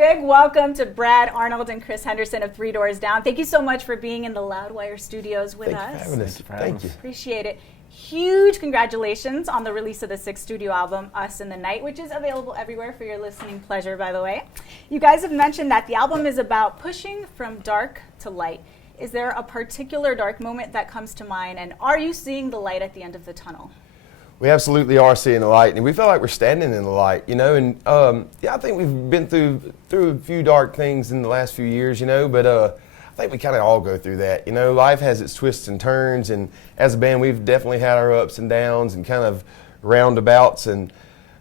big welcome to Brad Arnold and Chris Henderson of Three Doors Down. Thank you so much for being in the Loudwire studios with us. Thank you. Appreciate it. Huge congratulations on the release of the 6th studio album, Us in the Night, which is available everywhere for your listening pleasure, by the way. You guys have mentioned that the album is about pushing from dark to light. Is there a particular dark moment that comes to mind, and are you seeing the light at the end of the tunnel? We absolutely are seeing the light, and we feel like we're standing in the light, you know. And I think we've been through a few dark things in the last few years, you know. But I think we kind of all go through that, you know. Life has its twists and turns, and as a band, we've definitely had our ups and downs and kind of roundabouts, and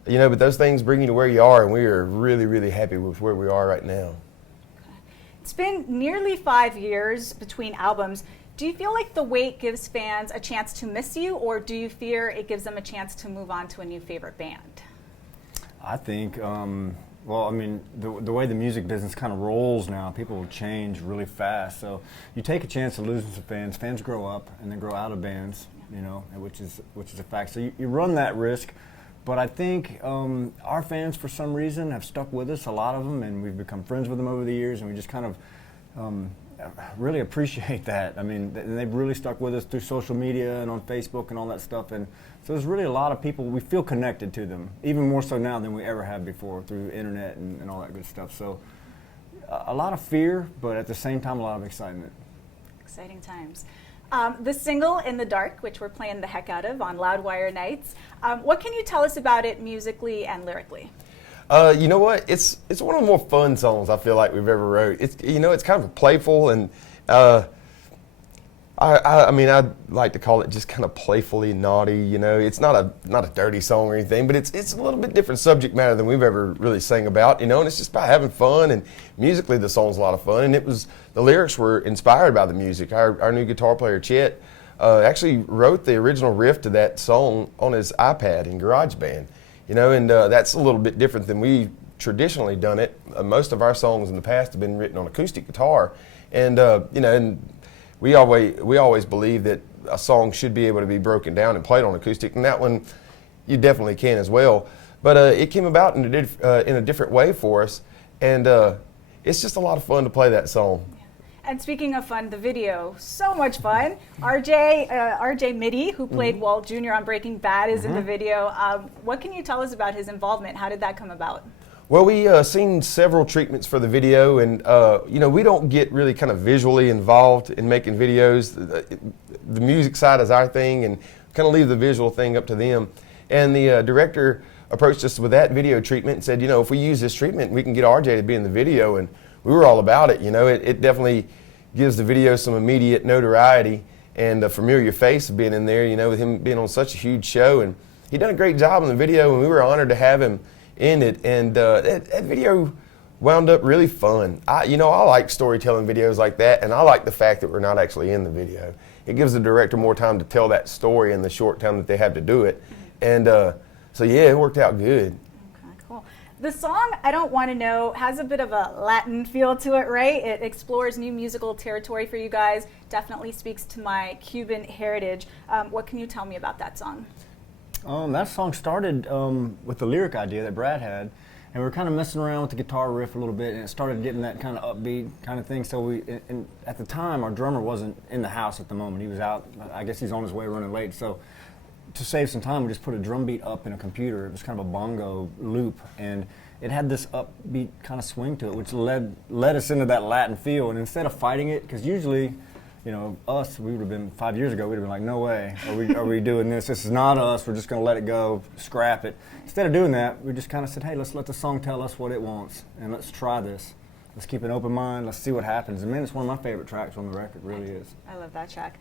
you know. But those things bring you to where you are, and we are really, really happy with where we are right now. It's been nearly 5 years between albums. Do you feel like the wait gives fans a chance to miss you, or do you fear it gives them a chance to move on to a new favorite band? I think, well, I mean, the way the music business kind of rolls now, people change really fast. So you take a chance of losing some fans. Fans grow up and then grow out of bands, you know, which is a fact. So you run that risk. But I think our fans, for some reason, have stuck with us, a lot of them, and we've become friends with them over the years, and we just kind of really appreciate that. I mean, they've really stuck with us through social media and on Facebook and all that stuff. And so there's really a lot of people, we feel connected to them, even more so now than we ever have before through internet and all that good stuff. So a lot of fear, but at the same time, a lot of excitement. Exciting times. The single In the Dark, which we're playing the heck out of on Loudwire nights, what can you tell us about it musically and lyrically? You know what? It's one of the more fun songs I feel like we've ever wrote. It's, you know, it's kind of playful, and I mean, I'd like to call it just kind of playfully naughty. You know, it's not a dirty song or anything, but it's a little bit different subject matter than we've ever really sang about. You know, and it's just about having fun, and musically the song's a lot of fun. And the lyrics were inspired by the music. Our new guitar player Chet actually wrote the original riff to that song on his iPad in GarageBand. You know, and that's a little bit different than we've traditionally done it. Most of our songs in the past have been written on acoustic guitar, and you know, and we always believe that a song should be able to be broken down and played on acoustic, and that one you definitely can as well. But it came about in a different way for us, and it's just a lot of fun to play that song. And speaking of fun, the video, so much fun. RJ Mitty, who played Walt Jr. on Breaking Bad, is in the video. What can you tell us about his involvement? How did that come about? Well, we seen several treatments for the video, and you know, we don't get really kind of visually involved in making videos. The music side is our thing, and kind of leave the visual thing up to them. And the director approached us with that video treatment and said, you know, if we use this treatment, we can get RJ to be in the video, and we were all about it. You know, it definitely gives the video some immediate notoriety and a familiar face of being in there, you know, with him being on such a huge show. And he done a great job in the video, and we were honored to have him in it. And that video wound up really fun. You know, I like storytelling videos like that, and I like the fact that we're not actually in the video. It gives the director more time to tell that story in the short time that they have to do it. And so, yeah, it worked out good. The song, I Don't Want to Know, has a bit of a Latin feel to it, right? It explores new musical territory for you guys, definitely speaks to my Cuban heritage. What can you tell me about that song? That song started with the lyric idea that Brad had, and we were kind of messing around with the guitar riff a little bit, and it started getting that kind of upbeat kind of thing. So and at the time, our drummer wasn't in the house at the moment. He was out, I guess he's on his way running late. So to save some time, we just put a drum beat up in a computer. It was kind of a bongo loop, and it had this upbeat kind of swing to it, which led us into that Latin feel. And instead of fighting it, because usually, you know, we would have been 5 years ago, we'd have been like, no way, are we doing this? This is not us. We're just going to let it go, scrap it. Instead of doing that, we just kind of said, hey, let's let the song tell us what it wants, and let's try this. Let's keep an open mind. Let's see what happens. And man, it's one of my favorite tracks on the record. It really is. I love that track.